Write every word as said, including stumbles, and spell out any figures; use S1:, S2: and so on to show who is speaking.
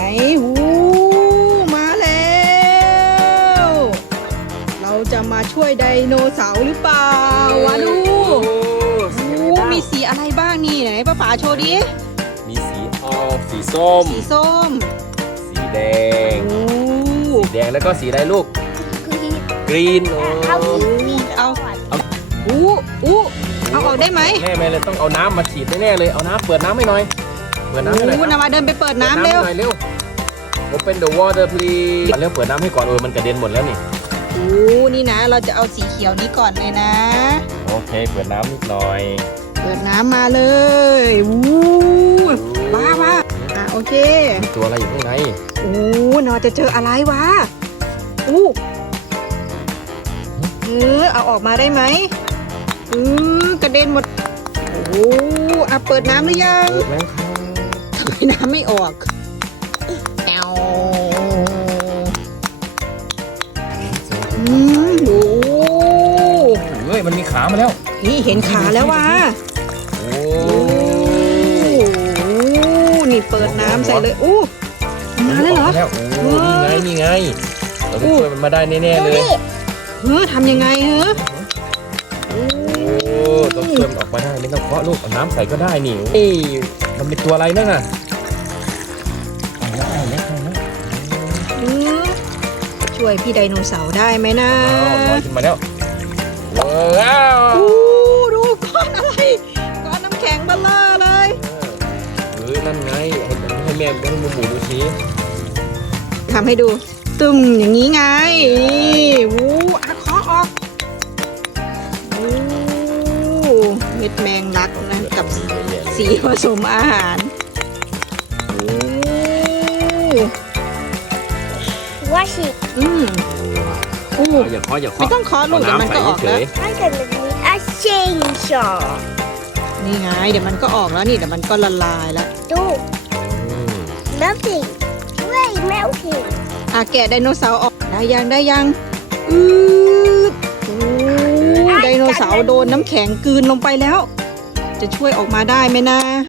S1: หูมาแล้วเราจะมาช่วยไดโนเสาร์หรือเปล่าวะดูหูมีสีอะไรบ้างนี่ไหนป้าป๋าโชว์ดิ
S2: มีสีออกสีส้ม
S1: สีส้ม
S2: สีแดง
S1: โอ้
S2: สีแดงแล้วก็สีอะไรลูก กรีนโอ้
S3: เอา
S1: เอาอู้อู้เอาออกได้ไหม
S2: แม่แม่เลยต้องเอาน้ำมาฉีดแน่ๆเลย เอาน้ำเปิดน้ำให้หน่อย เปิดน้ำให้หน่อย
S1: อู้
S2: ครับ
S1: นามาเดินไปเปิด
S2: เปิด
S1: น้ำเร็ว
S2: ให้หน่อยเร็ว Open the water please เร็วเปิดน้ำให้ก่อนเออมันกระเด็นหมดแล้วนี่
S1: อู้นี่นะเราจะเอาสีเขียวนี้ก่อนเลยนะ
S2: โอเค เปิดน้ำนิดหน่อย
S1: เปิดน้ำมาเลยอู้ว้าว้าอ่ะโอเค
S2: มีตัวอะไรอยู่ข้างใน
S1: อู้นอจะเจออะไรวะอู้เออเอาออกมาได้ไหมอือกระเด็นหมดโอ้อ่ะเปิดน้ำหรือยัง
S2: เปิดแล้วครับ
S1: ทำไมน้ำไม่ออกแอวอืมโอ้
S2: เฮ้ยมันมีขามาแล้ว
S1: นี่เห็นขาแล้ววะ
S2: โอ้
S1: โอ้นี่เปิดน้ำใส่เลยอู้มาแล้วเหรอ
S2: แล้วโอ้นี่ไงนี่ไงเราต้องช่วยมันมาได้แน่ๆเลย
S1: เฮ้อทำยังไงเฮ้อ
S2: โอ้ต้องช่วยมันออกมาได้ไม่ต้องเคาะลูกเอาน้ำใส่ก็ได้นี่เอ้ยมันเป็นตัวอะไรนั่นน่ะเอาแล้วเอาแล้วเอาแล้ว
S1: อืมช่วยพี่ไดโนเสาร์ได้ไหมนะ
S2: อ้าวลอยขึ้นมาแล้วว้าว
S1: อู้ดูก้อนอะไรก้อนน้ำแข็งเบลเลอร์เลย
S2: เออนั่นไงให้ให้แม่ให้หมูหมูดูสิ
S1: ทำให้ดูตึมอย่างนี้ไงนี่วู้อะเคาะออกวู้เม็ดแมงลักนะกับสีผสมอาหารวู้
S3: ว่าสิ
S1: อืมอู้
S2: อย่าเคาะอย่า
S1: ไม่
S2: เคาะ
S1: ต้องเคาะลูกเดี๋ยวมันก็ออกแล้ว
S3: ถ้าเกิดแบบนี้อาเชนชอ
S1: นี่ไงเดี๋ยวมันก็ออกแล้วนี่เดี๋ยวมันก็ละลายแล้ว
S3: ดู
S2: อืม
S3: melting เว้ย melting
S1: อ่ะแกะไดโนเสาร์ออกได้ยังได้ยังอืดโอ้ไดโนเสาร์โดนน้ำแข็งกลืนลงไปแล้ว จะช่วยออกมาได้ไหมนะ